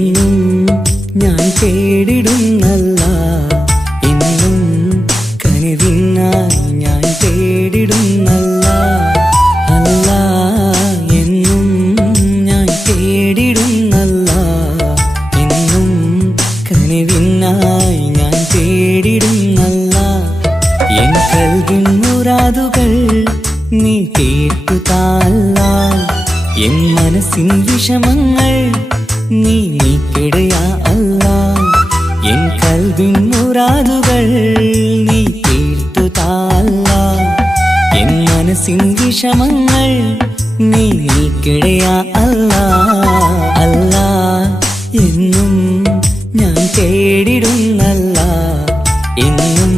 എന്നും ഞാൻ തേടിടുന്നല്ല, എന്നും കനിവിനായി ഞാൻ തേടിടുന്നല്ല. അല്ല, എന്നും ഞാൻ തേടിടുന്നല്ല, എന്നും കനിവിനായി ഞാൻ തേടിടുന്നല്ല. എൻ കൽവിൻ മുറാദുകൾ നീ കേട്ടു താല്ലാൽ, എൻ മനസ്സിൻ വിഷമങ്ങൾ നീ നീക്കിടയാ അല്ലാ. എൻ കൽവിൻ മുറാദുകൾ നീ കേട്ടു താല്ലാൽ, എൻ മനസ്സിൻ വിഷമങ്ങൾ നീ നീക്കിടയാ അല്ലാ. അല്ലാ, എന്നും ഞാൻ തേടിടുന്നല്ല, എന്നും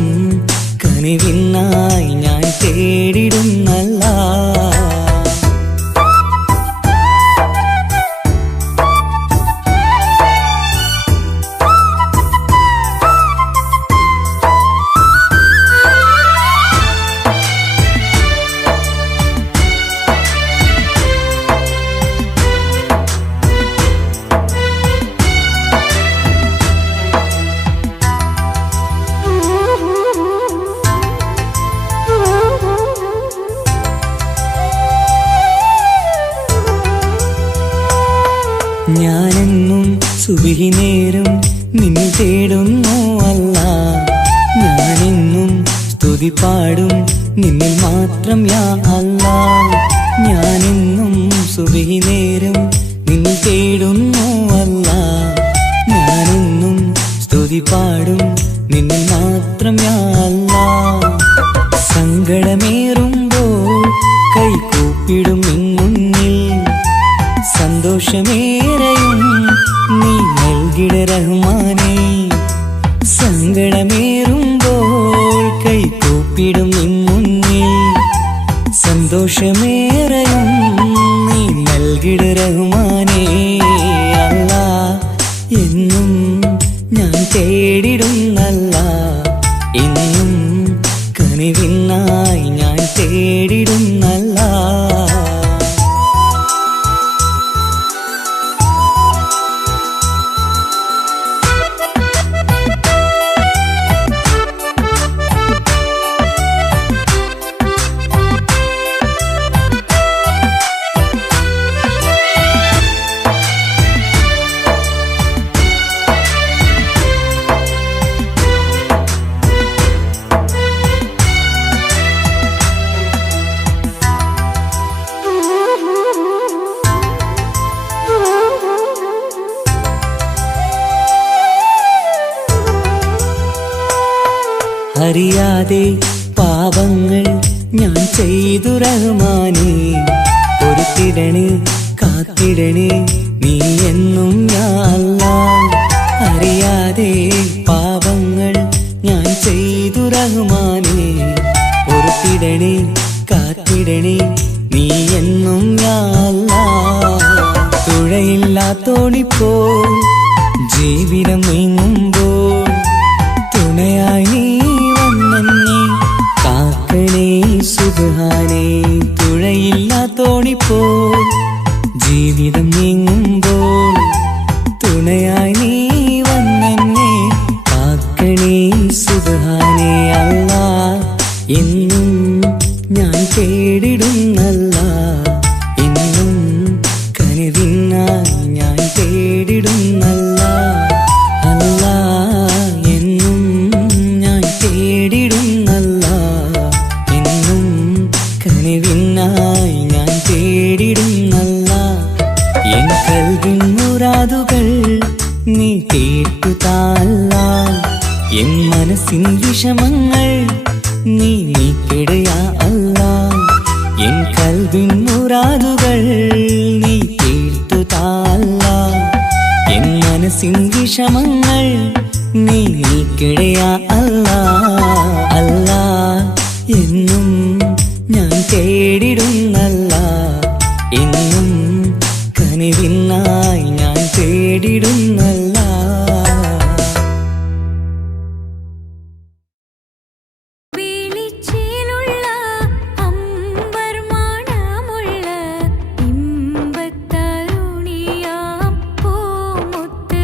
കനിവിനായി ഞാൻ തേടിടുന്നല്ല. ഞാനെന്നും സുബഹി നേരം നിന്നെ തേടുന്നു അല്ല, ഞാനെന്നും സ്തുതി പാടും നിന്നിൽ മാത്രം യാ അല്ലാ. ഞാനെന്നും സുബഹി നേരം നിന്നെ തേടുന്നു അല്ല, ഞാനെന്നും സ്തുതി പാടും നിന്നിൽ മാത്രം യാ അല്ലാ. സങ്കടമേറുമ്പോൾ കൈകൂപ്പിടും നിൻ മുന്നിൽ, സന്തോഷമേറെയും നീ നൽകിട റഹ്മാനേ. സങ്കടമേറുമ്പോൾ കൈകൂപ്പിടും നിൻ മുന്നിൽ, സന്തോഷമേറെയും നീ നൽകിട റഹ്മാനേ. അല്ലാ, എന്നും ഞാൻ തേടിടുന്നല്ല, എന്നും കനിവിനായി ഞാൻ തേടിടുന്നല്ല. അറിയാതെ പാപങ്ങൾ ഞാൻ ചെയ്തു റഹ്മാനേ, പൊറുത്തിടണേ കാത്തിടണേ നീ എന്നും യാ അല്ലാ. അറിയാതെ പാപങ്ങൾ ഞാൻ ചെയ്തു റഹ്മാനേ, പൊറുത്തിടണേ കാത്തിടണേ നീ എന്നും യാ അല്ലാ. തുഴയില്ലാത്തോണിപ്പോൾ ജീവിതം നീങ്ങുമ്പോൾ, തുണയായി നീ വന്നെന്നെ കാക്കണേ സുബ്ഹാനേ. തുഴയില്ലാത്തോണിപ്പോൾ ജീവിതം നീങ്ങുമ്പോൾ, തുണയായി നീ വന്നെന്നെ കാക്കണേ സുബ്ഹാനേ. അല്ലാ, എന്നും ഞാൻ തേടിടുന്നല്ല, എന്നും കനിവിനായി ഞാൻ തേടിടുന്നല്ല. അല്ലാ, എന്നും ഞാൻ തേടിടുന്നല്ല, എന്നും കനിവിനായി ഞാൻ തേടിടുന്നല്ല. എൻ കൽവിൻ മുറാദുകൾ നീ കേട്ടു താല്ലാൽ, എൻ മനസ്സിൻ വിഷമങ്ങൾ നീ നീക്കിടയാ അല്ലാ. എൻ കൽവിൻ മുറാദുകൾ നീ കേട്ടു താല്ലാൽ, എൻ മനസ്സിൻ വിഷമങ്ങൾ നീ നീക്കിടയാ അല്ലാ. അല്ലാ, എന്നും ഞാൻ തേടിടുന്നല്ല, എന്നും കനിവിനായി ഞാൻ തേടിടുന്നല്ല. ഇമ്പത്തരുണിയാം പൂമുത്ത്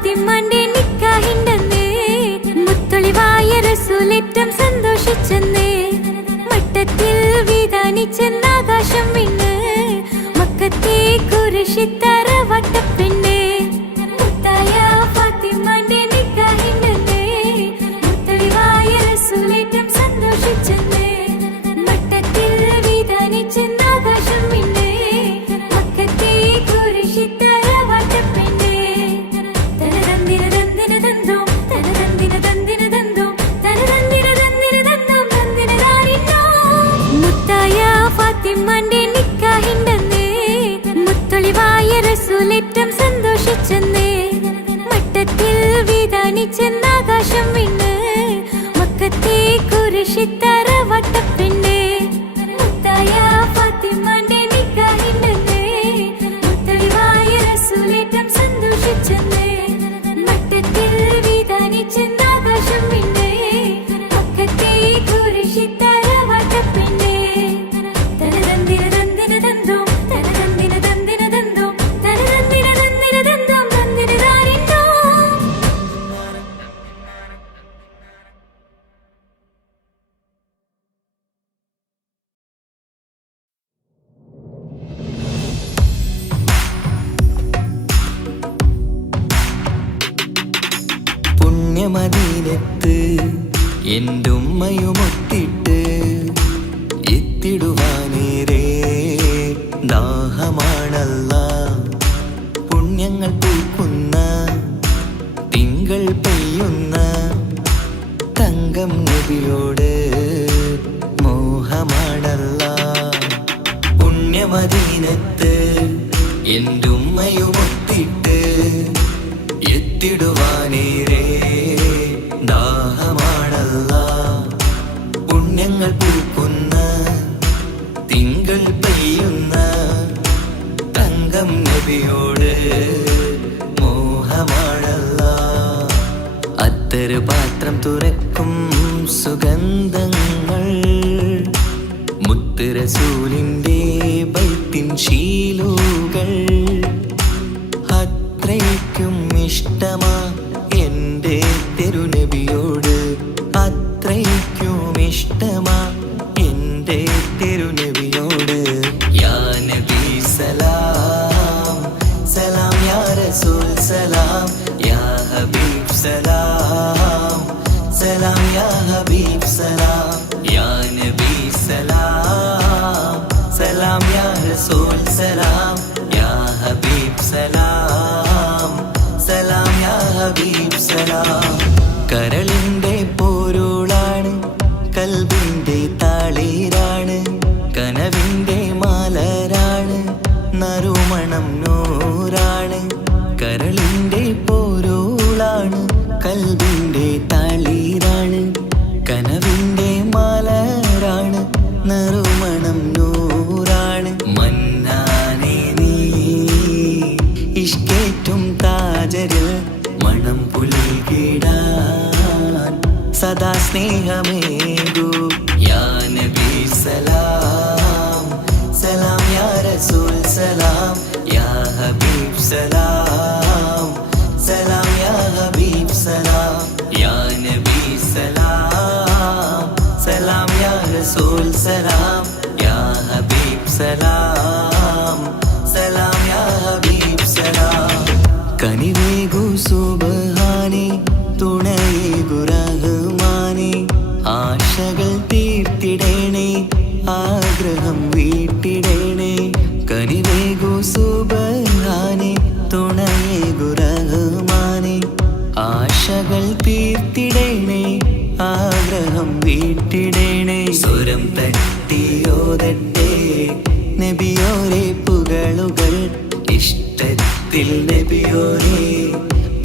ഫാത്തിമാന്റെ നിക്കാഹിണ്ടെന്ന് മുത്തൊളിവായ റസൂലേറ്റം സന്തോഷിച്ചെന്ന് മട്ടത്തിൽ വിധാനിച്ചെന്നാകാശം വിണ്ണ് മക്കത്തെ കുരിശിത്തറ വട്ടപ്പെണ്ണ് മുത്തായ ഫാത്തിമാന്റെ നിക്കാഹിണ്ടെന്ന് മുത്തൊളിവായ റസൂലേറ്റം സന്തോഷിച്ചെന്ന് മട്ടത്തിൽ വിധാനിച്ചെന്നാകാശം വിണ്ണ് മക്കത്തെ കുരിശിത്തറ വട്ടപ്പെണ്ണ് തനതന്തിന തന്തിന തന്തോ തനതന്തിന തന്തിന തന്തോ തനതന്തിന തന്തിന തന്തോ തന്തിന താരിന്നോ മുത്തായ ഫാത്തിമാന്റെ നിക്കാഹിണ്ടെന്ന് മുത്തൊളിവായ റസൂലേറ്റം സന്തോഷിച്ചെന്ന് മട്ടത്തിൽ വിധാനിച്ചെന്നാകാശം വിണ്ണ് മക്കത്തെ കുരിശിത്തറ വട്ടപ്പെണ്ണ് മുത്തായ ഫാത്തിമാന്റെ നിക്കാഹിണ്ടെന്ന് മുത്തൊളിവായ റസൂലേറ്റം സന്തോഷിച്ചെന്ന് മട്ടത്തിൽ വിധാനിച്ചെന്നാകാശം വിണ്ണ് മക്കത്തെ കുരിശിത്തറ വട്ടപ്പെണ്ണ് തനതന്തിന തന്തിന തന്തോ തനതന്തിന തന്തിന തന്തോ തനതന്തിന തന്തിന തന്തോ തന്തിന താരിന്നോ പുണ്യമദീനത്ത് എൻ്റെ ഉമ്മയുമൊത്തിട്ട് എത്തിടുവാനേരേ ദാഹമാണല്ല പുണ്യങ്ങൾ പൂക്കുന്ന തിങ്കൾ പെയ്യുന്ന തങ്കം നബിയോട് മോഹമാണല്ല പുണ്യമദീനത്ത് എൻ്റെ ഉമ്മയുമൊത്തിട്ട് എത്തിടുവാനേരേ ദാഹമാണല്ല പുണ്യങ്ങൾ പൂക്കുന്ന തിങ്കൾ പെയ്യുന്ന തങ്കം നബിയോട് മോഹമാണല്ല അത്തറ് പാത്രം തുറക്കും സുഗന്ധങ്ങൾ മുത്ത് റസൂലിൻ്റെ ബൈത്തിൻ ശീലുകൾ അത്രയ്ക്കും ഇഷ്ടമാ എൻ്റെ തിരുനബിയോട് അത്രയ്ക്കും ഇഷ്ടമാ എൻ്റെ തിരുനബിയോട് യാ നബി സലാം സലാം യാ റസൂൽ സലാം യാ ഹബീബ് സലാം സലാം യാ ഹബീബ് സലാം യാ നബി സലാം സലാം യാ റസൂൽ സലാം യാ ഹബീബ് സലാം സലാം യാ ഹബീബ് സലാം കരളിൻ്റെ പോരുളാണ് കൽബിൻ്റെ താളീരാണ് കനവിൻ്റെ മാലരാണ് നറുമണം നൂറാണ് കരളിൻ്റെ പോരുളാണ് കൽബിൻ്റെ താളീരാണ് കനവിൻ്റെ മാലരാണ് നറുമണം നൂറാണ് മന്നാനേ നീ ഇഷ്കേറ്റും താജരിൽ മണം പുൽകിടാൻ സദാ സ്നേഹമേകൂ യാ നബി സലാം സലാം യാ റസൂൽ സലാം യാ ഹബീബ് സലാം സലാം യാ ഹബീബ് സലാം യാ നബി സലാം സലാം യാ റസൂൽ സലാം യാ ഹബീബ് സലാം സലാം യാ ഹബീബ് സലാം കനിവേഗു സുബ്ഹാനേ തുണയേകു റഹ്മാനേ ആശകൾ തീർത്തിടേണേ ആഗ്രഹം വീട്ടിടേണേ കനിവേഗു സുബ്ഹാനേ തുണയേകു റഹ്മാനേ ആശകൾ തീർത്തിടേണേ ആഗ്രഹം വീട്ടിടേണേ സ്വരം തട്ടിയോതട്ടെ നബിയോരെ പുകളുകൾ ഇഷ്ടത്തിൽ നബിയോരെ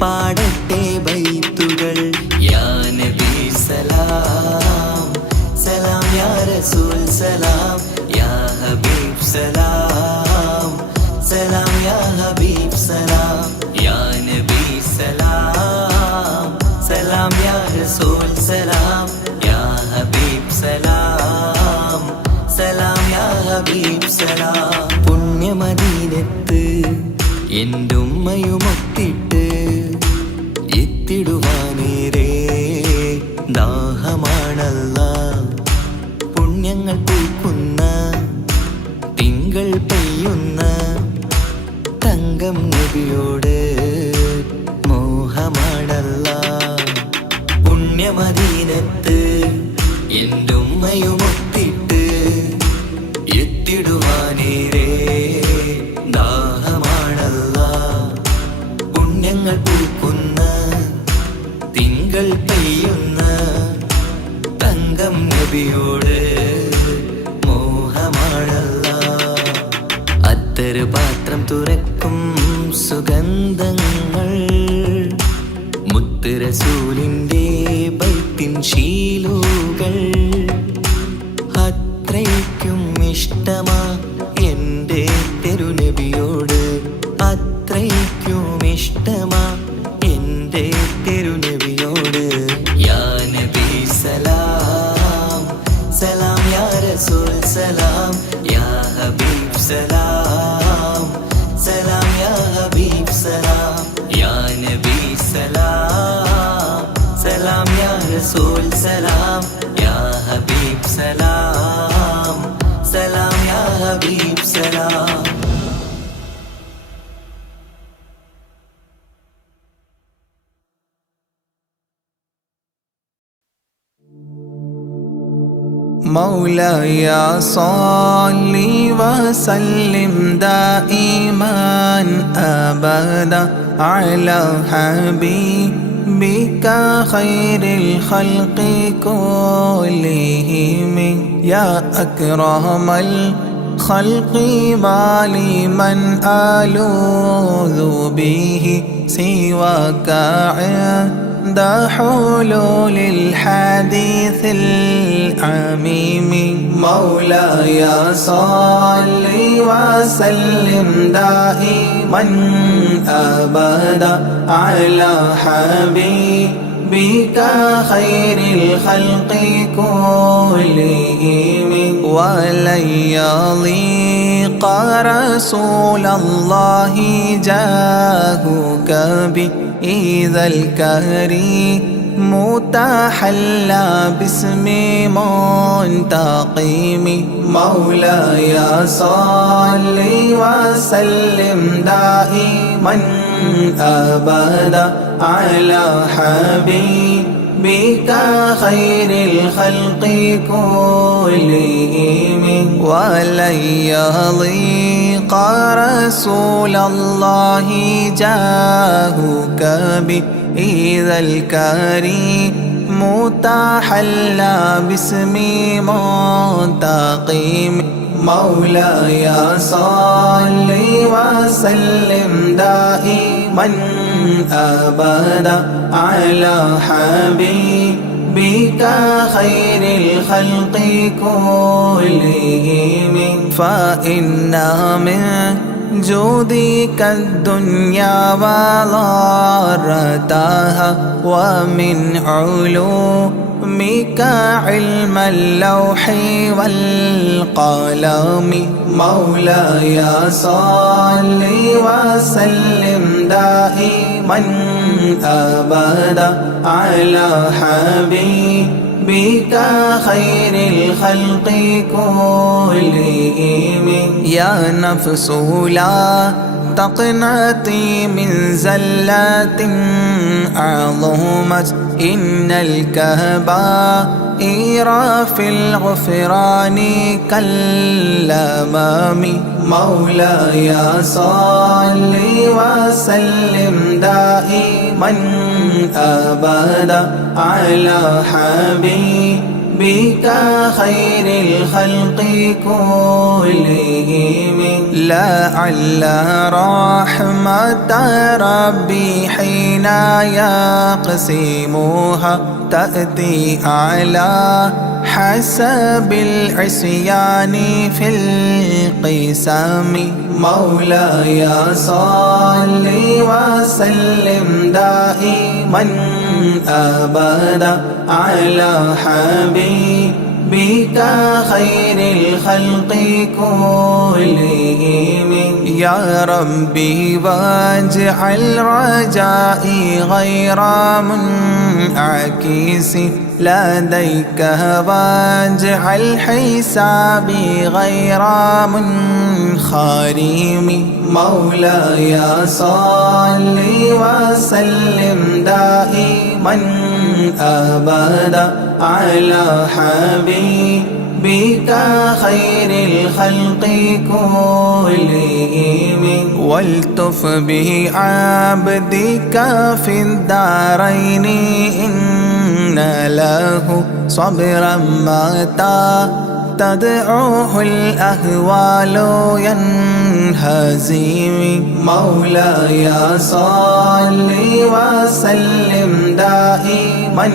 പാടട്ടെ ബൈത്തുകൾ യാ നബി സലാം സലാം യാ റസൂൽ സലാം യാ ഹബീബ് സലാം സലാം യാ ഹബീബ് സലാം യാ നബി സലാം സലാം യാ റസൂൽ സലാം യാ ഹബീബ് സലാം സലാം യാ ഹബീബ് സലാം പുണ്യമദീനത്ത് എൻ്റെ ഉമ്മയുമൊത്തി നബിയോട് മോഹമാണല്ലാ. പുണ്യമദീനത്ത് എൻ്റെ ഉമ്മയുമൊത്തിട്ട് എത്തിടുവാനേരേ ദാഹമാണല്ലാ. പുണ്യങ്ങൾ പൂക്കുന്ന തിങ്കൾ പെയ്യുന്ന തങ്കം നബിയോട് മോഹമാണല്ലാ. അത്തറ് പാത്രം തുറക്കും സുഗന്ധങ്ങൾ മുത്ത് റസൂലിൻ്റെ ബൈത്തിൻ ശീലുകൾ. അത്രയ്ക്കും ഇഷ്ടമാ എൻ്റെ തിരുനബിയോട്, അത്രയ്ക്കും ഇഷ്ടമാ എൻ്റെ തിരുനബിയോട്. യാ നബി സലാം സലാം യാ റസൂൽ സലാം യാ ഹബീബ് സലാം സലാം യാ ഹബീബ് സലാം യാ നബി സലാം സലാം യാ റസൂൽ സലാം യാ ഹബീബ് സലാം സലാം യാ ഹബീബ് സലാം. مولاي صل وسلم دائما أبدا على حبيبك خير الخلق كلهم يا أكرم الخلق ما لمن ألوذ به سواك عند حلول الحديث العميم. مولاي صل وسلم دائما أبدا على حبيبك خير الخلق كلهم ولن يضيق رسول الله جاهك بإذا الكريم متحلى باسم منتقم. مولاي صل وسلم دائما أبدا على حبيبك خير الخلق كلهم ولن يضيق رسول الله جاهك بإذا الكريم متحلى باسم منتقم. مولاي صل وسلم دائما أبدا على حبيبك خير الخلق كلهم فإن من جودك الدنيا وضارتها ومن علومك علم اللوح والقلم. مولاي صل وسلم دائما أبدا على حبيبك خير الخلق كلهم. يا نفس لا تقنطي من زلات عظمت إن الكبائر في الغفران كالأمام. مولاي صل وسلم دائما أبدا على حبيبك خير الخلق كلهم. لعل رحمة ربي حين يقسمها تأتي على حسب العصيان في القسم. مولاي صل وسلم دائما أبدا على حبيبك خير الخلق كلهم. يا ربي واجعل رجائي غير منعكس لديك واجعل حسابي غير منخرم مولاي صل وسلم دائما أبدا على حبيبك خير الخلق كلهم والتف به عبدك في الدارين إن له صبرا متى تدعوه الأهوال ينهزم مولاي صل وسلم دائما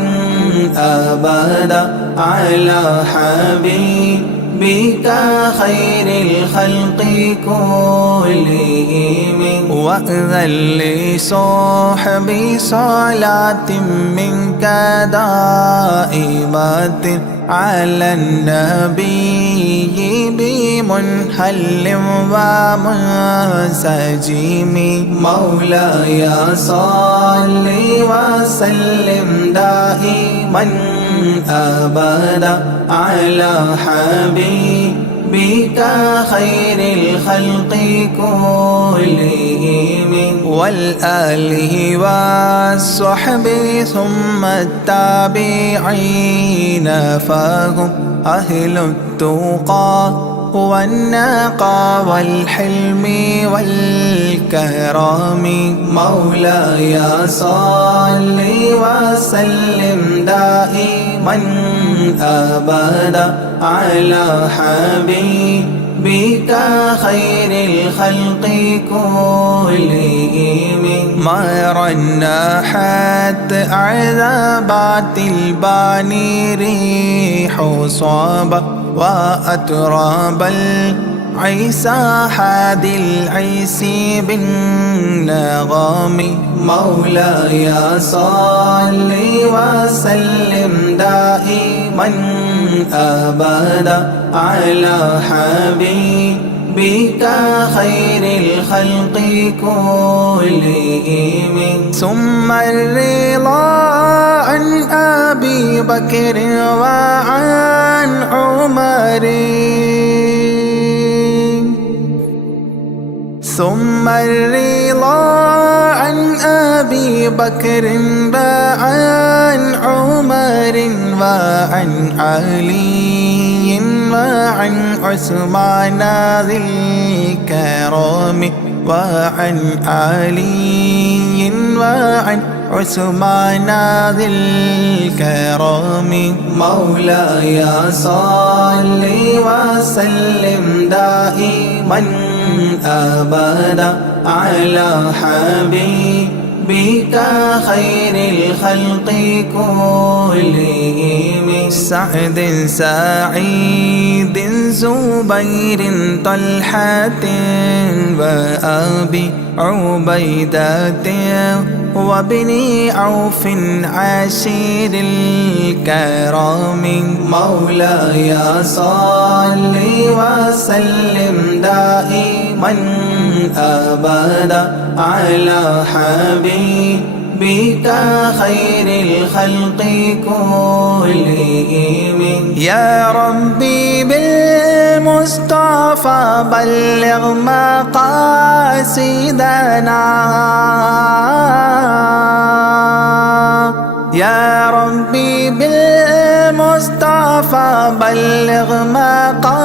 أبدا على حبيبك خير الخلق كلهم وأذن لصحبي صلاة منك دائمة على النبي بمنحل ومنسجم مولاي صل وسلم دائما أبدا على حبيبك خير الخلق كلهم والآله والصحب ثم التابعين فهم أهل التقى والنقى والحلم والكرم مولاي صل وسلم دائما أبدا على حبيبك خير الخلق كلهم مر الناحت عذابات الباني ريح صابة وأتراب العيسى حاد العيس بالنغم مولاي صل وسلم دائما أبدا على حبيبك خير الخلق كلهم ثم الرضا عن أبي بكر وعن عمر ثم الرضا عن أبي بكر وعن عمر وعن علي وعن عثمان ذي الكرم وعن علي وعن عثمان ذي الكرم مولاي صل وسلم دائما أبدا على حبيبك خير الخلق كلهم سعد سعيد زبير طلحة وأبي عبيدة وابن عوف عشير الكرام مولاي صل وسلم دائما أبدا على حبيبك خير الخلق كلهم يا ربي بالمصطفى بلغ مقاصدنا يا ربي بالمصطفى بلغ مقاصدنا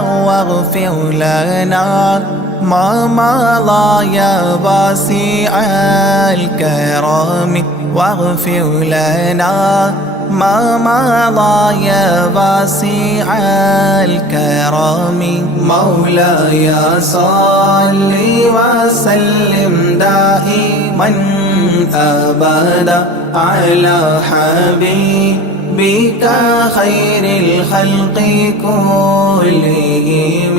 واغفر لنا ما مضى يا واسع الكرم واغفر لنا ما مضى يا واسع الكرم مولاي صل وسلم دائما أبدا على حبيبك خير الخلق كلهم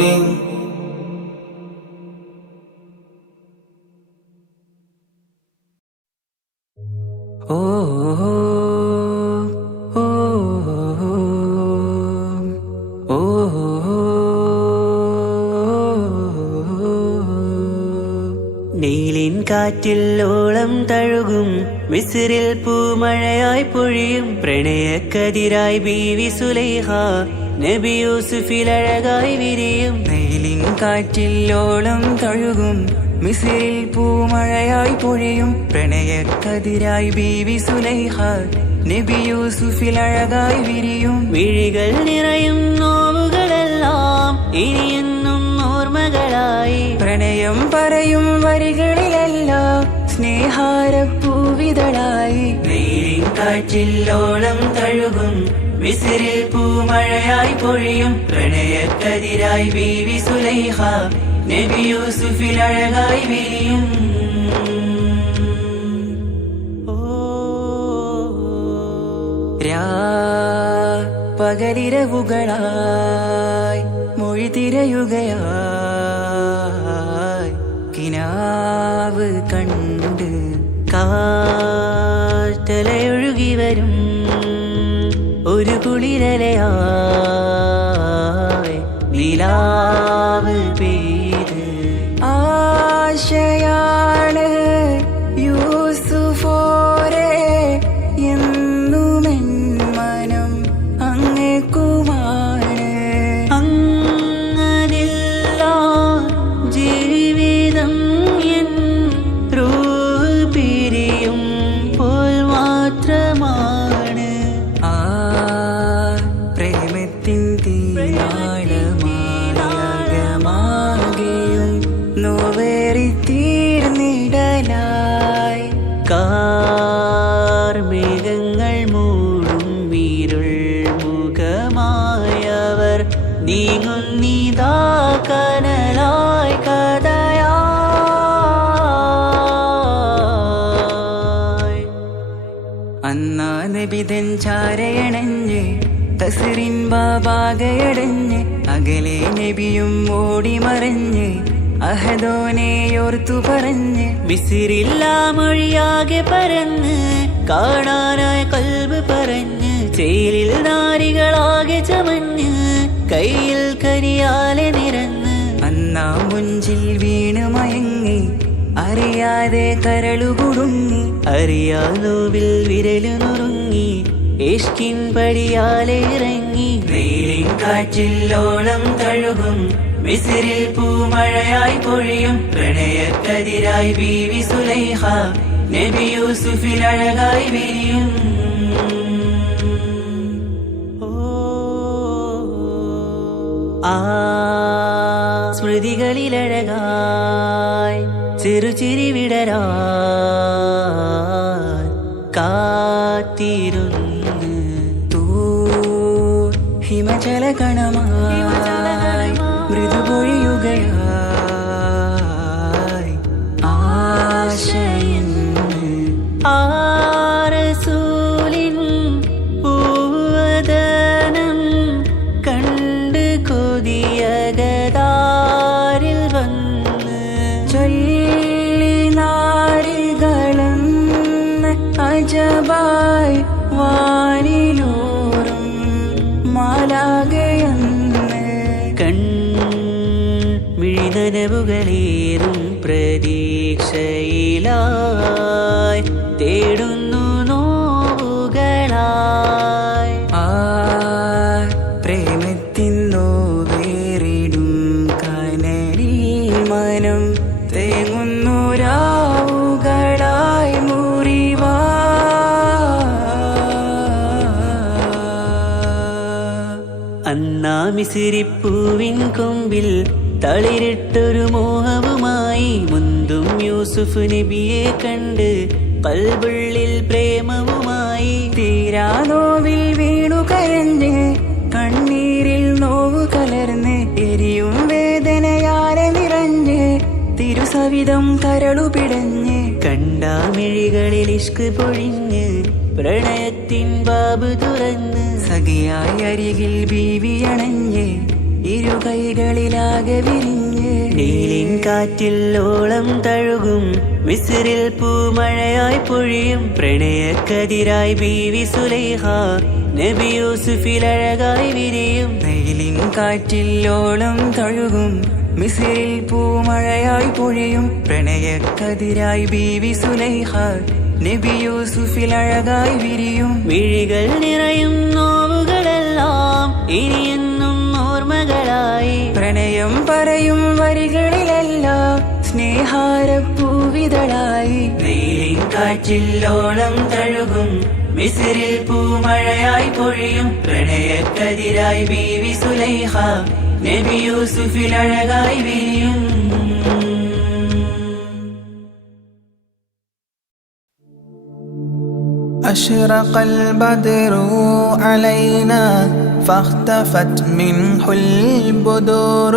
നീല നീലിൻ കാറ്റിൽ ഓളം തഴുകും മിസ്രിൽ പൂമഴയായി പൊഴിയും പ്രണയക്കതിരായി ബീവി സുലൈഹ നബി യൂസുഫിൽ അഴകായി വിരിയും നീലിൻ കാറ്റിൽ ഓളം തഴുകും മിസ്രിൽ പൂമഴയായി പൊഴിയും പ്രണയക്കതിരായി ബീവി സുലൈഹ നബി യൂസുഫിൽ അഴകായി വിരിയും മിഴികൾ നിറയും നോവുകളെല്ലാം ഇനിയെന്നും ഓർമ്മകളായി പ്രണയം പറയും വരികളിലെല്ലാം സ്നേഹാരപ്പൂവിതളായി നീലിൻ കാറ്റിൽ ഓളം തഴുകും മിസ്രിൽ പൂമഴയായി പൊഴിയും പ്രണയക്കതിരായി ബീവി സുലൈഹ നബി യൂസുഫിൽ അഴകായി വിരിയും പകലിരവുകളായി മൊഴി തിരയുകയായി കിനാവ് കണ്ട് കാറ്റലയൊഴുകി വരും ഒരു കുളിരലയായി നിലാവ് പെയ്ത് ആശയാണ് യൂസുഫോരെ എന്നുമെൻ മനം അങ്ങേക്കുമാണ് അങ്ങനില്ല ജീവിതം എൻ റൂഹ് പിരിയും പോൽ മാത്രമാണ് ആ പ്രേമത്തിൻ തീരാളമാകെയും നോവേറി തീർന്നിടലായി കാർമേഘങ്ങൾ മൂടും വീരുൾ മുഖമായവർ നീങ്ങുന്നിതാ കനലായി കഥയായി അന്നാ നബിതൻ ചാരയണഞ്ഞ് തസ്റിൻ ബാബാകയടഞ്ഞ് അകലെ നബിയും ഓടിമറഞ്ഞ് അഹദോനെയോർത്തു പറഞ്ഞ് മിസിറില്ലാ മൊഴിയാകെ പരന്ന് കാണാനായ കൽബ് പറഞ്ഞ് ചേലിൽ നാരികളാകെ ചമഞ്ഞ് കയ്യിൽ കരിയാലെ നിറന്ന് അന്നാ മുഞ്ചിൽ വീണ് മയങ്ങി അറിയാതെ കരളുകുടുങ്ങി അറിയാലോവിൽ വിരലു നുറുങ്ങി ഇഷ്കിൻ പടിയാലെ ഇറങ്ങി നീലിൻ കാറ്റിൽ ഓളം തഴുകും മിസ്രിൽ പൂമഴയായി പൊഴിയും പ്രണയക്കതിരായി ബീവി സുലൈഹ നബി യൂസുഫിൽ അഴകായി വിരിയും ആ സ്മൃതികളിലഴകായി ചെറുചിരി വിടരാൻ കാത്തിരുന്ന് ഹിമജല കണമായി മൃദുപൊഴിയുകയായി ആശയിൻ ആരസൂലിൻ പൂവദനം കണ്ട് കൊതിയകതാരിൽ വന്ന് ചൊല്ലി നാരികളെന്ന് അജബായി വാനിലൂറും മാലാകയെന്ന് മിഴിനനവുകളേറും പ്രതീക്ഷയിലായി തേടുന്നു നോവുകളായി ആ പ്രേമത്തിൻ നോവേറിടും കനലിൽ മനം തേങ്ങുന്നു രാവുകളായി മുറിവാ അന്നാ മിസിരിപ്പൂവിൻ കൊമ്പിൽ തളിരിട്ടൊരു മോഹവുമായി മുന്തും യൂസുഫ് നബിയെ കണ്ട് കൽബുള്ളിൽ പ്രേമവുമായി തീരാനോവിൽ വീണു കരഞ്ഞ് കണ്ണീരിൽ നോവു കലർന്ന് എരിയും വേദനയാലെ നിറഞ്ഞ് തിരുസവിധം കരളു പിടഞ്ഞ് കണ്ടാമിഴികളിൽ ഇഷ്ക് പൊഴിഞ്ഞ് പ്രണയത്തിൻ ബാബ് തുറന്ന് സഖിയായി അരികിൽ ബീവിയണഞ്ഞ് ഇരു കൈകളിലാകെ വിരിഞ്ഞ് നീലിൻ കാറ്റിൽ ഓളം തഴുകും മിസ്രിൽ പൂമഴയായി പൊഴിയും പ്രണയക്കതിരായി ബീവി സുലൈഹ നബി യൂസുഫിൽ അഴകായി വിരിയും നീലിൻ കാറ്റിൽ ഓളം തഴുകും മിസ്രിൽ പൂമഴയായി പൊഴിയും പ്രണയക്കതിരായി ബീവി സുലൈഹ നബി യൂസുഫിൽ അഴകായി വിരിയും മിഴികൾ നിറയും നോവുകളെല്ലാം ഇനിയെന്നും ഓർമ്മകളായി പ്രണയം പറയും വരികളിലെല്ലാം സ്നേഹാരപ്പൂവിതളായി വെയിലിൻ കാറ്റില്ലോളം തഴുകും മിസ്രിൽ പൂമഴയായി പൊഴിയും പ്രണയക്കതിരായി ബീവി സുലൈഹ നബി യൂസുഫിൽ അഴകായി വിരിയും أشرق البدر علينا فاختفت منه البدور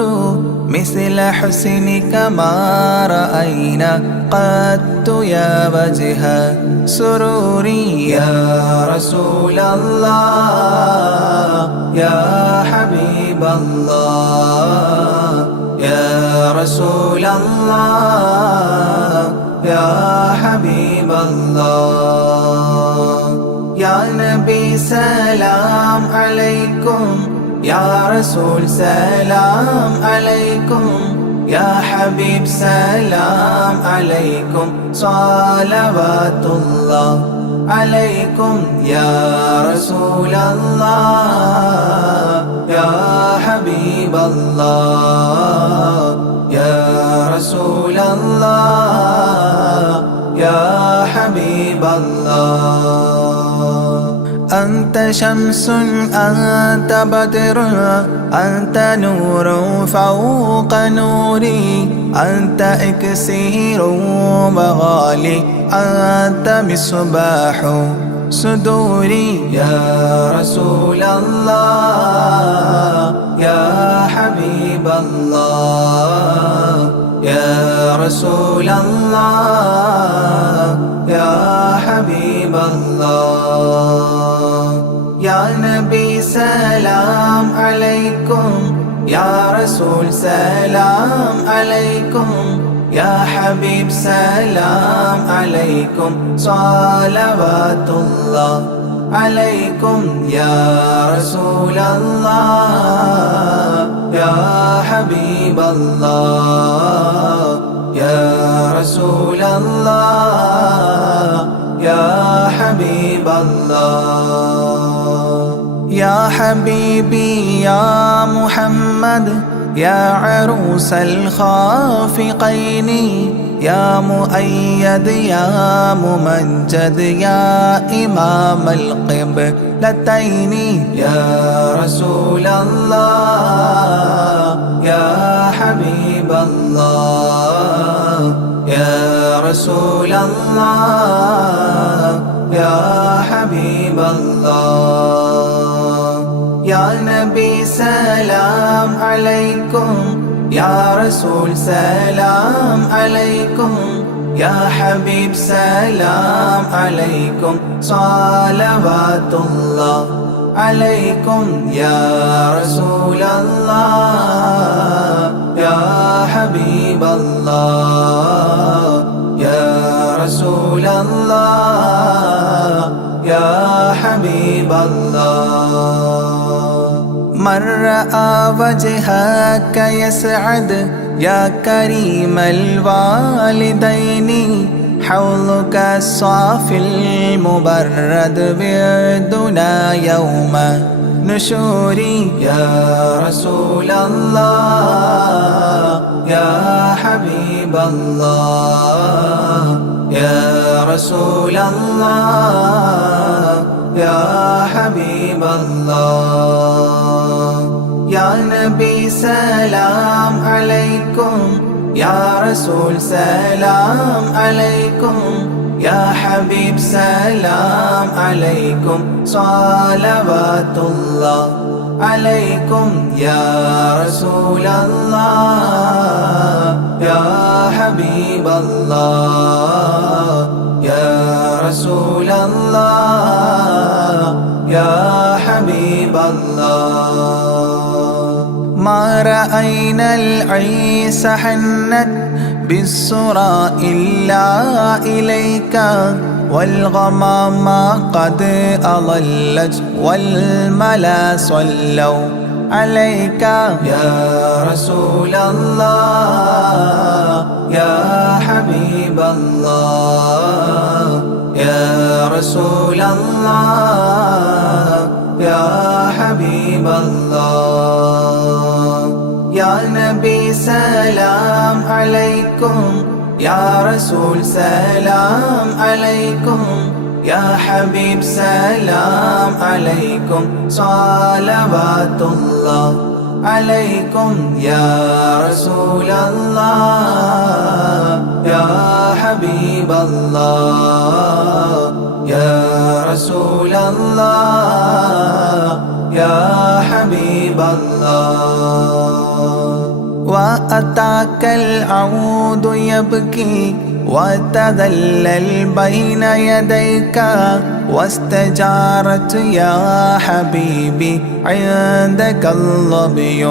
مثل حسنك ما رأينا قدت يا وجه سروري يا رسول الله يا حبيب الله يا رسول الله يا حبيب الله يا نبي سلام عليكم يا رسول سلام عليكم يا حبيب سلام عليكم صلوات الله عليكم يا رسول الله يا حبيب الله يا رسول الله يا حبيب الله أنت شمس أنت بدر أنت نور فوق نوري أنت إكسير وغالي أنت مصباح صدوري يا رسول الله يا حبيب الله يا رسول الله يا حبيب الله يا نبي سلام عليكم يا رسول سلام عليكم يا حبيب سلام عليكم صلوات الله عليكم يا رسول الله يا حبيب الله يا رسول الله يا حبيب الله يا حبيبي يا محمد يا عروس الخافقين يا مؤيد يا ممجد يا إمام القبلتين يا رسول الله يا حبيب الله يا رسول الله يا حبيب الله يا نبي سلام عليكم يا رسول سلام عليكم يا حبيب سلام عليكم صلوات الله عليكم يا رسول الله يا حبيب الله يا رسول الله يا حبيب الله من رأى وجهك يسعد يا كريم الوالدين حوضك الصافي المبرد بردنا يوم نشوري يا رسول الله يا حبيب الله يا رسول الله يا حبيب الله يا نبي سلام عليكم يا رسول سلام عليكم يا حبيب سلام عليكم صلوات الله عليكم يا رسول الله يا حبيب الله يا رسول الله يا حبيب الله ما رأينا العيس حنت بالسرى إلا إليك والغمام قد أضلت والملا صلوا عليك يا رسول الله يا حبيب الله يا رسول الله يا حبيب الله يا نبي سلام عليكم يا رسول سلام عليكم يا حبيب سلام عليكم صلوات الله عليكم يا رسول الله يا حبيب الله يا رسول الله يا حبيب الله وأتاك العود يبكي وتذلل بين يديك واستجارت يا حبيبي عندك الظبي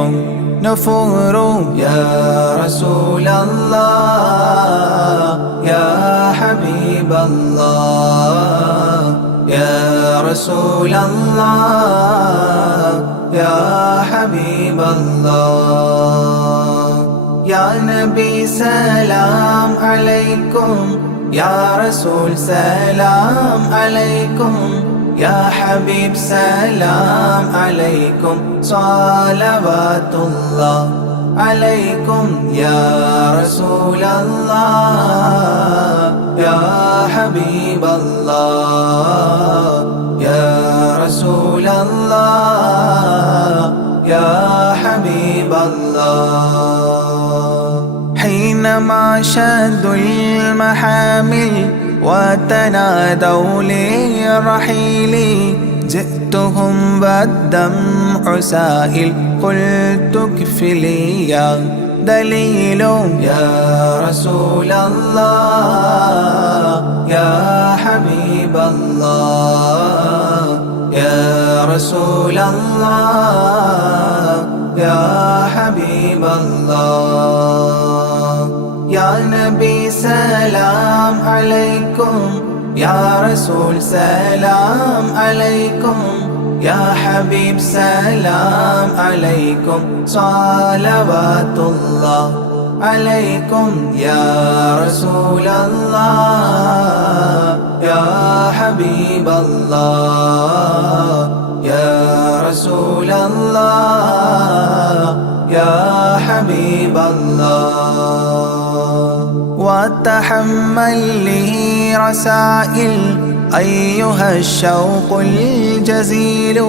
نفور يا رسول الله يا حبيب الله يا رسول الله يا حبيب الله يا نبي سلام عليكم يا رسول سلام عليكم يا حبيب سلام عليكم صلوات الله عليكم يا رسول الله يا حبيب الله يا رسول الله يا حبيب الله حينما شدوا المحامل وتنادوا لرحيل جئتهم والدمع سائل قلت كفلي يا دليل يا رسول الله يا حبيب الله يا رسول الله يا حبيب الله يا نبي سلام عليكم يا رسول سلام عليكم يا حبيب سلام عليكم صلوات الله عليكم يا رسول الله يا حبيب الله يا رسول الله يا حبيب الله وتحمل لي رسائل أيها الشوق الجزيل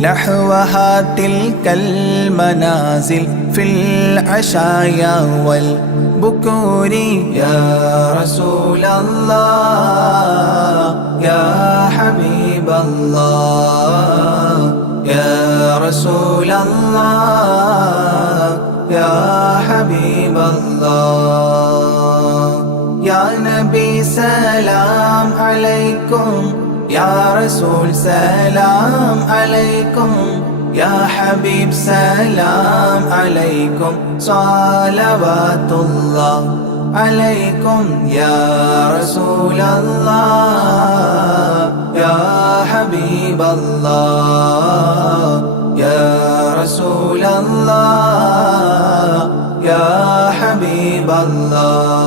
نحوها تلك المنازل في العشايا والبكور يا رسول الله يا حبيب الله يا رسول الله يا حبيب الله يا نبي سلام عليكم يا رسول سلام عليكم يا حبيب سلام عليكم صلوات الله عليكم يا رسول الله يا حبيب الله يا رسول الله يا حبيب الله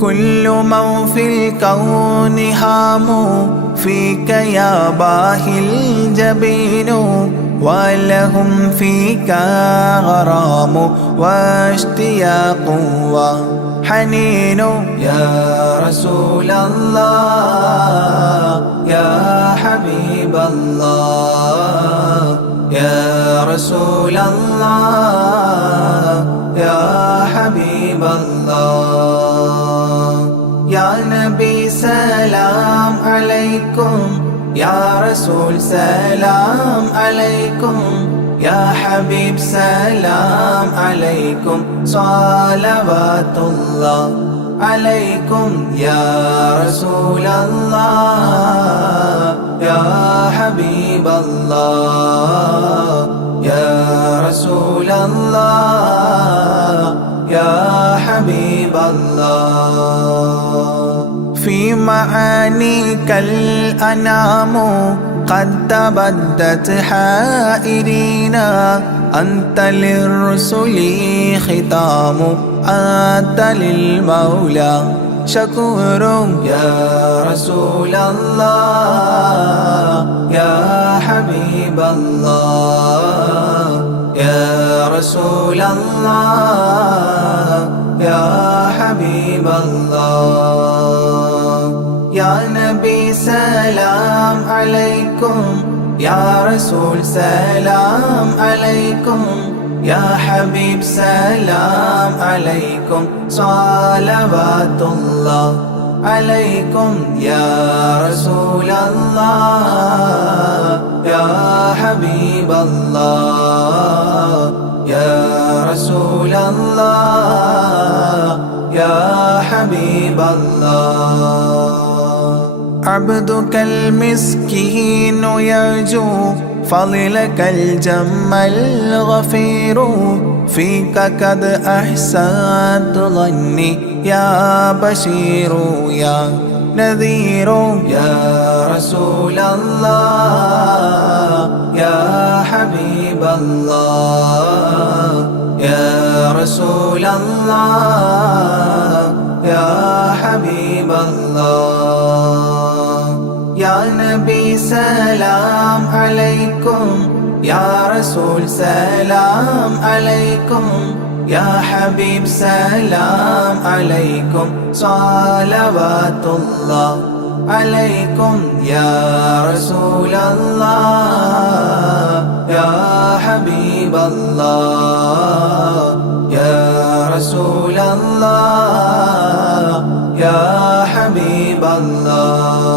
كل من في الكون هام فيك يا باهي الجبين ولهم فيك غرام واشتياق وحنين يا رسول الله يا حبيب الله يا رسول الله يا حبيب الله يا نبي سلام عليكم يا رسول سلام عليكم يا حبيب سلام عليكم صلوات الله عليكم يا رسول الله يا حبيب الله يا رسول الله يا حبيب الله في معانيك الأنام قد تبدت حائرينا أنت للرسل ختام أنت للمولى شكور يا رسول الله يا حبيب الله يا رسول الله يا حبيب الله يا نبي سلام عليكم يا رسول سلام عليكم يا حبيب سلام عليكم صلوات الله عليكم يا رسول الله يا حبيب الله يا رسول الله يا حبيب الله عبدك المسكين يرجو فضلك الجم الغفير فيك قد أحسنت ظني يا بشير يا نذير يا رسول الله يا حبيب الله يا رسول الله يا حبيب الله يا نبي سلام عليكم يا رسول سلام عليكم يا حبيب سلام عليكم صلوات الله عليكم يا رسول الله يا حبيب الله يا رسول الله يا حبيب الله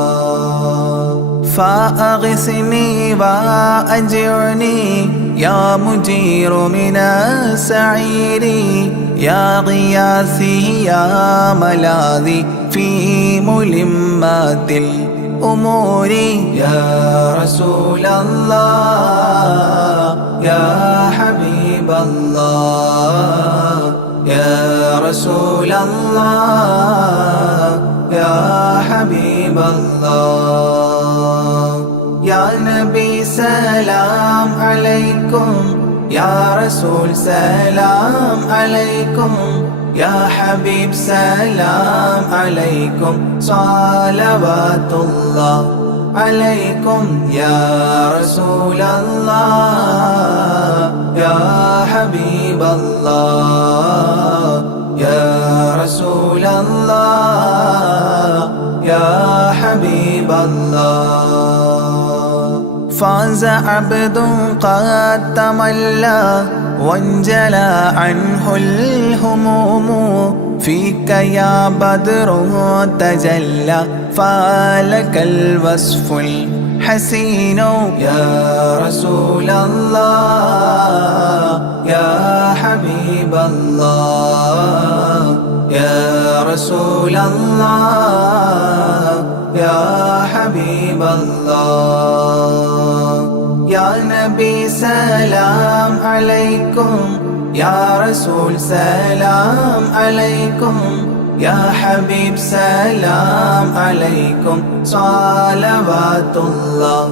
فأغثني وأجرني يا مجير من السعير يا غياثي يا ملاذي في ملمات الأمور يا رسول الله يا حبيب الله يا رسول الله يا حبيب الله يا نبي سلام عليكم يا رسول سلام عليكم يا حبيب سلام عليكم صلوات الله عليكم يا رسول الله يا حبيب الله يا رسول الله يا حبيب الله فاز عبد قد تملى وانجلى عنه الهموم فيك يا بدر تجلى فلك الوصف الحسين يا رسول الله يا حبيب الله يا رسول الله يا حبيب الله يا نبي سلام عليكم يا رسول سلام عليكم يا حبيب سلام عليكم صلوات الله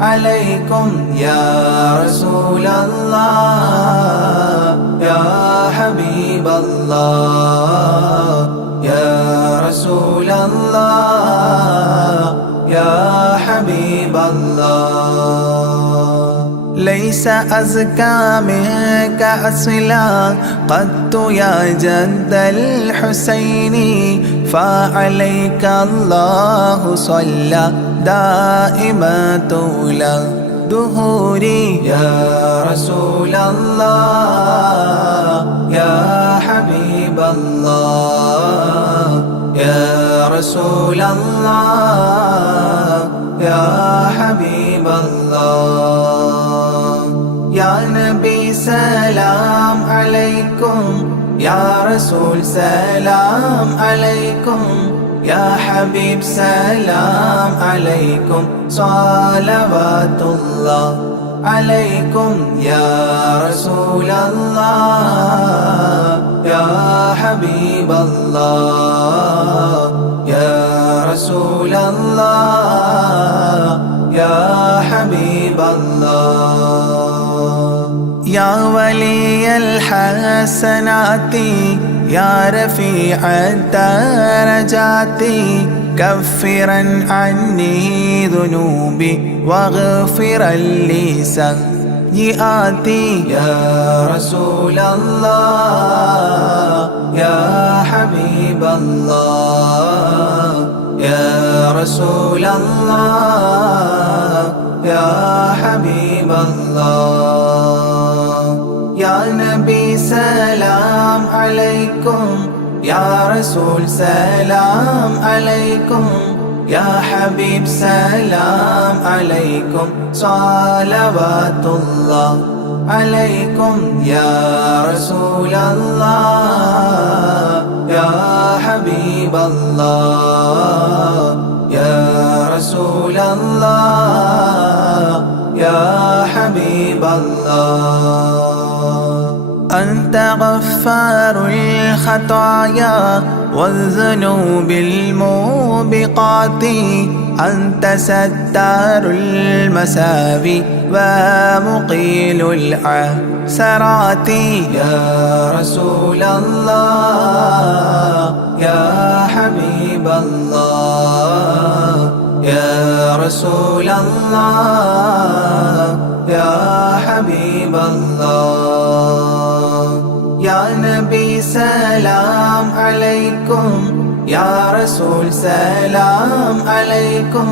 عليكم يا رسول الله يا حبيب الله يا رسول الله يا حبيب الله ليس أزكى منك أصلا قدت يا جد الحسين فعليك الله صلى دائما طول دهوري يا رسول الله يا حبيب الله يا رسول الله يا حبيب الله يا نبي سلام عليكم يا رسول سلام عليكم يا حبيب سلام عليكم صلوات الله عليكم يا رسول الله يا حبيب الله يا رسول الله يا حبيب الله يا ولي الحسنات يا رفيع الدرجات كفرا عني ذنوبي واغفرا لي سيئاتي يا رسول الله يا حبيب الله يا رسول الله يا حبيب الله يا نبي سلام عليكم يا رسول سلام عليكم يا حبيب سلام عليكم صلوات الله عليكم يا رسول الله يا حبيب الله يا رسول الله يا حبيب الله أنت غفار الخطايا والذنوب الموبقات أنت ستار المساوي ومقيل العثرات يا رسول الله يا حبيب الله يا رسول الله يا حبيب الله يا نبي سلام عليكم يا رسول سلام عليكم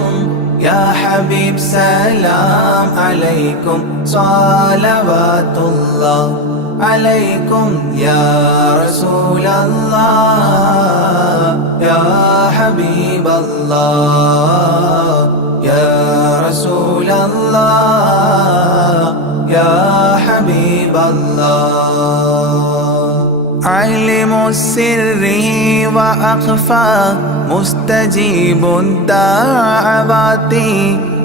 يا حبيب سلام عليكم صلوات الله عليكم يا رسول الله يا حبيب الله يا رسول الله يا حبيب الله علم السر وأخفى مستجيب الدعوات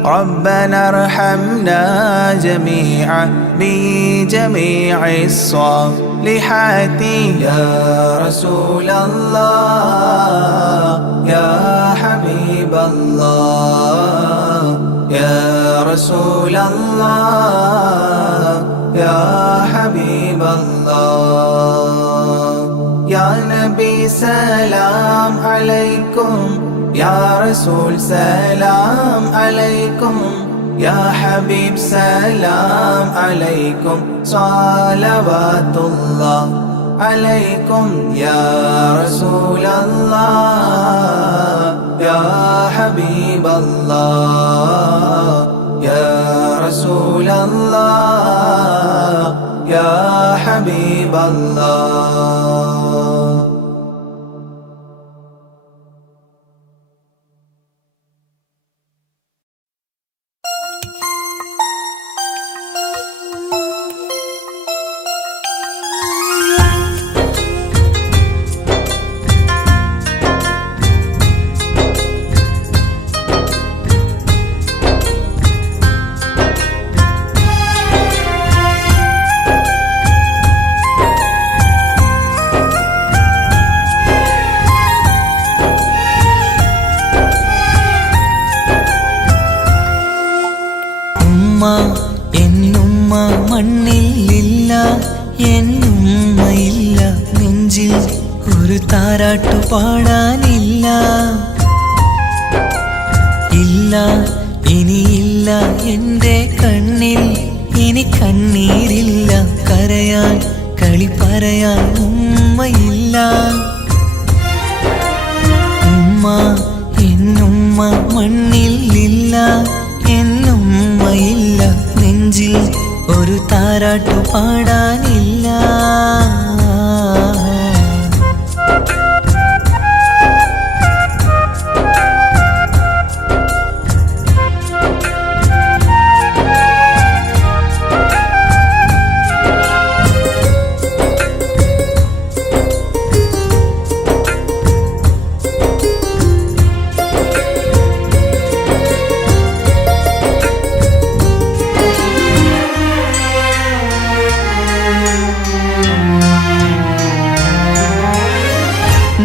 ربنا ارحمنا جميعا بجميع الصالحات يا رسول الله يا حبيب الله يا رسول الله يا حبيب الله يا نبي سلام عليكم يا رسول سلام عليكم يا حبيب سلام عليكم صلوات الله عليكم يا رسول الله يا حبيب الله يا رسول الله يا حبيب الله എന്നുമ്മ മണ്ണിലില്ല എന്നുമ്മയില്ല നെഞ്ചിൽ ഒരു താരാട്ടു പാടാനില്ല ഇല്ല ഇനിയില്ല എൻ്റെ കണ്ണിൽ ഇനി കണ്ണീരില്ല കരയാൻ കളി പറയാൻ ഉമ്മയില്ല ഉമ്മ എന്നുമ്മ മണ്ണിലില്ല എന്നുമ്മയില്ല നെഞ്ചിൽ ഒരു താരാട്ടു പാടാനില്ല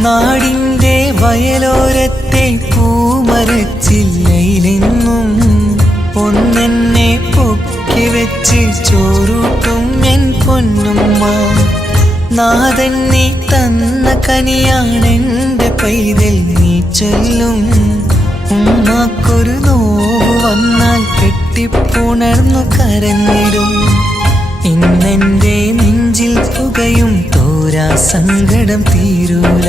നാടിൻ്റെ വയലോരത്തെ പൂമരച്ചില്ലയിലെന്നും ഒന്നെന്നെ പൊക്കി വെച്ച് ചോറൂട്ടും എൻ പൊന്നുമ്മ. നാഥൻ നീ തന്ന കനിയാണെന്റെ പൈതൽ നീ ചൊല്ലും. ഉമ്മാക്കൊരു നോവ് വന്നാൽ കെട്ടിപ്പുണർന്നു കരഞ്ഞിടും. ഇന്നെന്റെ നെഞ്ചിൽ പുകയും തോരാ സങ്കടം തീരൂല.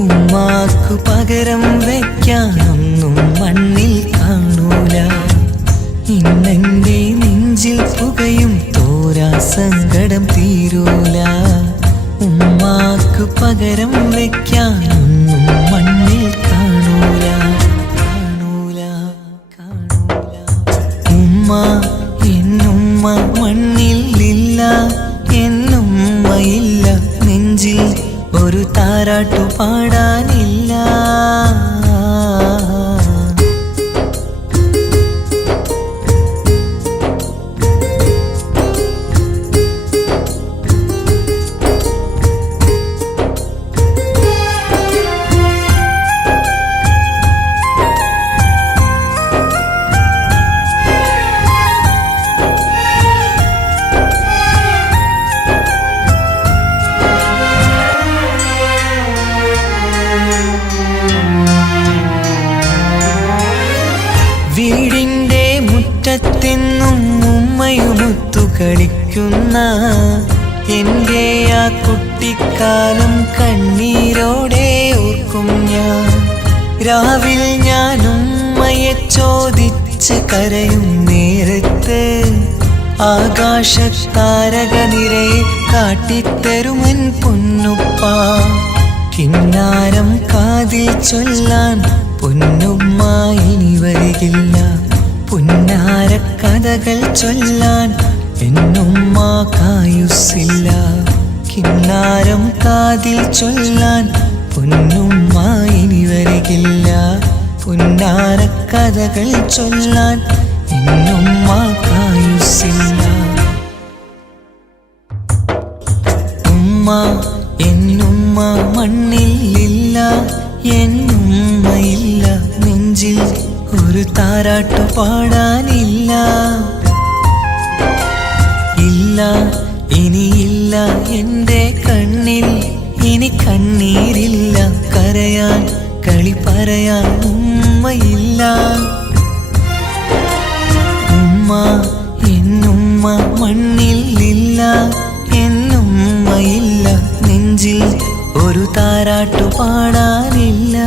ഉമ്മാക്കു പകരം വയ്ക്കാനൊന്നും മണ്ണിൽ കാണൂല. ഇന്നെന്റെ നെഞ്ചിൽ പുകയും തോരാ സങ്കടം തീരൂല. ഉമ്മാക്കു പകരം വയ്ക്കാനൊന്നും മണ്ണിൽ കാണൂല. കാണൂല കാണൂല. ഉമ്മ എന്നുമ്മ മണ്ണിലില്ല, എന്നുമ്മയില്ല നെഞ്ചിൽ ഒരു താരാട്ടു പാടാനില്ല. വീടിൻ്റെ മുറ്റത്തെന്നും ഉമ്മയുമൊത്തു കളിക്കുന്ന എൻ്റെ ആ കുട്ടിക്കാലം കണ്ണീരോടെ ഓർക്കും ഞാൻ. രാവിൽ ഞാൻ ഉമ്മയെ ചോദിച്ച് കരയും നേരത്ത് ആകാശത്താരക നിറയെ കാട്ടിത്തരുമൻ പൊന്നുപ്പ. കിന്നാരം കാതിൽ ചൊല്ലാൻ പൊന്നുമ്മ ഇനി വരികില്ല. പുന്നാരക്കഥകൾ ചൊല്ലാൻ എന്നുമ്മ കായുസ്സില്ല. കിന്നാരം കാതിൽ ചൊല്ലാൻ പൊന്നുമ്മ ഇനി വരികില്ല. പുന്നാരക്കഥകൾ ചൊല്ലാൻ എന്നുമ്മ കായുസ്സില്ല. ഉമ്മ എന്നുമ്മ മണ്ണിലില്ല, എന്നുമ്മയില്ല നെഞ്ചിൽ ഒരു താരാട്ടു പാടാനില്ല. ഇല്ല ഇനിയില്ല എൻ്റെ കണ്ണിൽ ഇനി കണ്ണീരില്ല. കരയാൻ കളി പറയാൻ ഉമ്മയില്ല. ഉമ്മ എന്നുമ്മ മണ്ണിലില്ല, എന്നുമ്മയില്ല നെഞ്ചിൽ ഒരു താരാട്ടു പാടാനില്ല.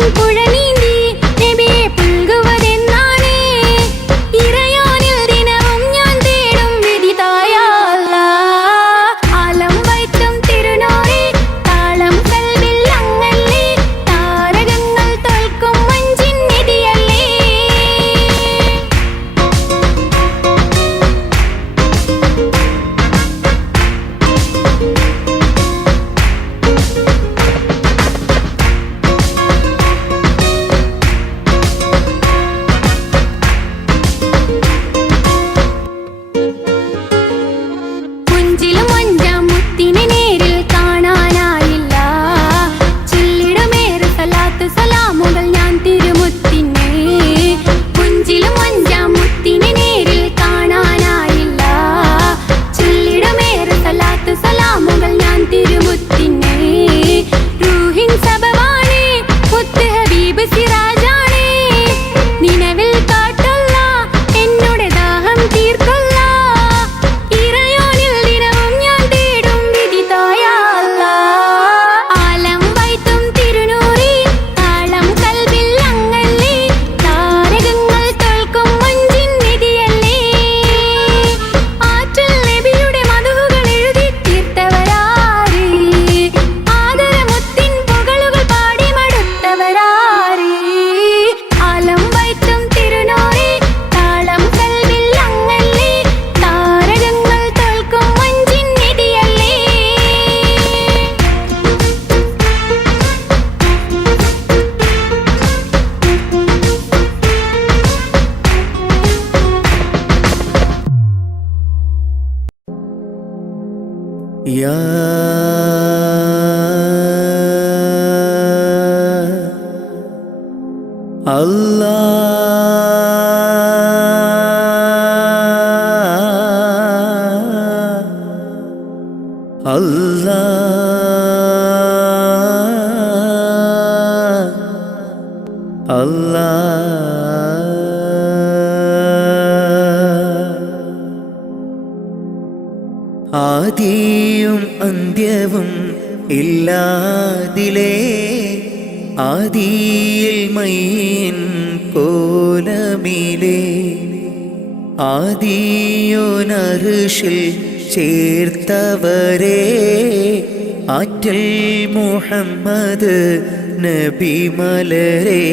മുത്തിൻ പുഴ നീന്തി നബിയെ പുൽകുവതെന്നാണ് ഇറയോനിൽ ദിനവും ഞാൻ തേടും വിധിതായ അല്ലാഹ് ആലം വൈത്തും തിരുനൂറി താളം കൽവിൽ അങ്ങല്ലേ താരകങ്ങൾ തോൽക്കും മഞ്ചിൻ നിധിയല്ലേ പുഞ്ചിലും അഞ്ചാം മുത്തിനെ നേരിൽ കാണാനായില്ല ചൊല്ലിടുമേറെ സലാത്ത് സലാമുകൾ ഞാൻ തിരുമുത്തിനെ പുഞ്ചിലും അഞ്ചാം മുത്തിനെ നേരിൽ കാണാനായില്ല ചൊല്ലിടുമേറെ സലാത്ത് സലാമുകൾ ഞാൻ തിരുമുത്തിനെ റൂഹിൻ സബവാണ് മുത്ത് ഹബീബ് സിറാജാണ് നിലവിൽ കാട്ടുള്ള എന്നോട് ദാഹം തീർക്കൊള്ള ഇറയോനിൽ ദിനവും ഞാൻ തേടും വിധിതായ അല്ലാഹ് ആലം വൈത്തും തിരുനൂറി താളം കൽവിൽ അങ്ങല്ലേ താരകങ്ങൾ തോൽക്കും മഞ്ചിൻ നിധിയല്ലേ ആറ്റൽ നബിയുടെ മധുഹുകൾ എഴുതി തീർത്തവരാര് ആദരമുത്തിൻ പുകളുകൾ പാടി മടുത്തവരാര് ആലം വൈത്തും തിരുനൂറി താളം കൽവിൽ അങ്ങല്ലേ താരകങ്ങൾ തോൽക്കും മഞ്ചിൻ നിധിയല്ലേ യാ അല്ലാഹ് ആദിയും അന്ത്യവും ഇല്ലാതിലേ ആദിയിൽ മൈൻ കോലമിലേ ആദിയോനർഷിൽ ചേർത്തവരെ ആറ്റൽ മുഹമ്മദ് നബി മലരെ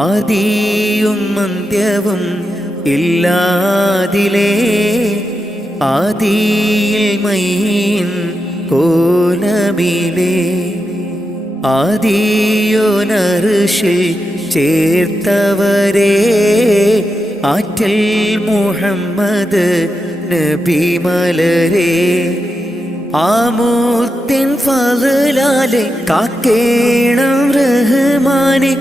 ആദിയും അന്ത്യവും ഇല്ലാതിലേ ആദിയിൽ മൈൻ കോലമിലേ ആദിയോനർഷിൽ ചേർത്തവരെ ആറ്റൽ മുഹമ്മദ് നബി മലരെ ആമൂത്തിൻ ഫളലാലെ കാക്കേണം റഹ്മാനെ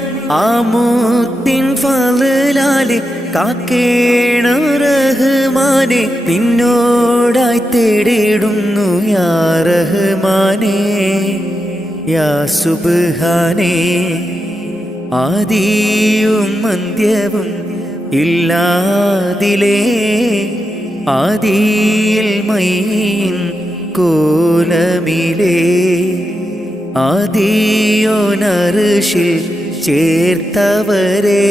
ആമൂത്തിൻ ഫളലാലെ കാക്കേണം റഹ്മാനെ നിന്നോടായി തേടിടുന്നു യാ റഹ്മാനെ യാ സുബ്ഹാനേ ആദിയും അന്ത്യവും ഇല്ലാതിലേ ആദിയിൽ മൈൻ കോലമിലേ ആദിയോനർഷിൽ ചേർത്തവരെ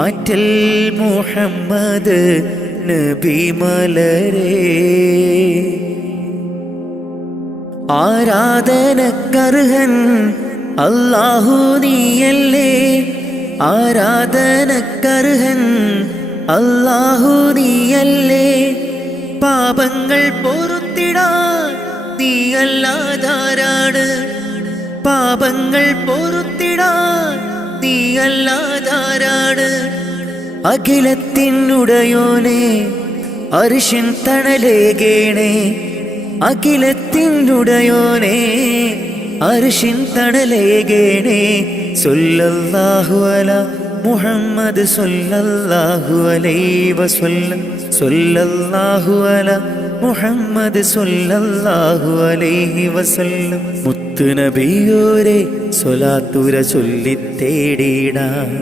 ആറ്റൽ മുഹമ്മദ് നബി മലരെ ആരാധനക്കർഹൻ അല്ലാഹു നീയല്ലേ ആരാധനക്കർഹൻ അല്ലാഹു നീയല്ലേ പാപങ്ങൾ പൊറുത്തിടാൻ നീയല്ലാതാരാണ് പാപങ്ങൾ പൊറുത്തിടാൻ നീയല്ലാതാരാണ് അഖിലത്തിനുടയോനെ അർശിൻ തണലേകേണേ അഖിലത്തിനുടയോനെ അർശിൻ തണലേകേണേ സല്ലല്ലാഹു അലാ മുഹമ്മദ് സല്ലല്ലാഹു അലൈഹി വസല്ലം സല്ലല്ലാഹു അലാ മുഹമ്മദ് സല്ലല്ലാഹു അലൈഹി വസല്ലം മുത്ത് നബിയോരെ സ്വലാത്തുര ചൊല്ലിത്തേടിടാം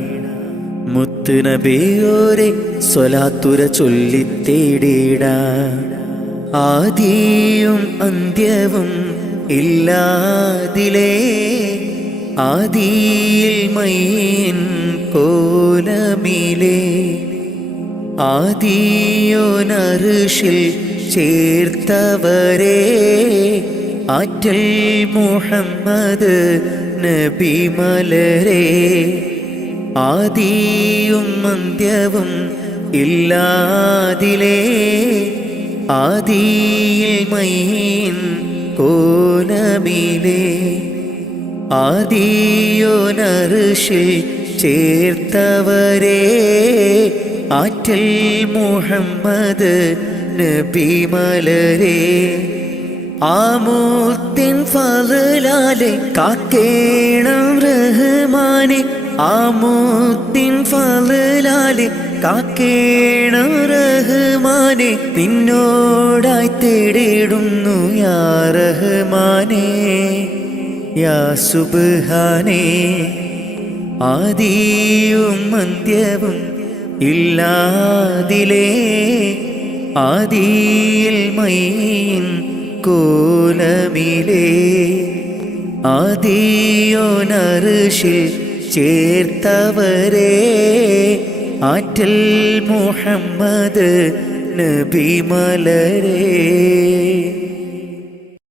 മുത്ത് നബിയോരെ സ്വലാത്തുര ചൊല്ലിത്തേടിടാം ആദിയും അന്ത്യവും ഇല്ലാതിലേ ആദിയിൽ മൈൻ കോലമിലെ ആദിയോനർഷിൽ ചേർത്തവരെ ആറ്റൽ മുഹമ്മദ് നബി മലരെ ആദിയും അന്ത്യവും ഇല്ലാതിലേ ആദിയിൽ മൈൻ കോലമിലെ ആദിയോനർഷിൽ ചേർത്തവരെ ആറ്റൽ മുഹമ്മദ് നബി മലരെ ആമൂത്തിൻ ഫളലാലെ കാക്കേണം റഹ്മാനെ ആമൂത്തിൻ ഫളലാലെ കാക്കേണം റഹ്മാനെ നിന്നോടായി തേടിടുന്നു യാ റഹ്മാനെ യാ സുബ്ഹാനേ ആദിയും അന്ത്യവും ഇല്ലാതിലേ ആദിയിൽ മൈൻ കോലമിലെ ആദിയോനർഷിൽ ചേർത്തവരെ ആറ്റൽ മുഹമ്മദ് നബി മലരെ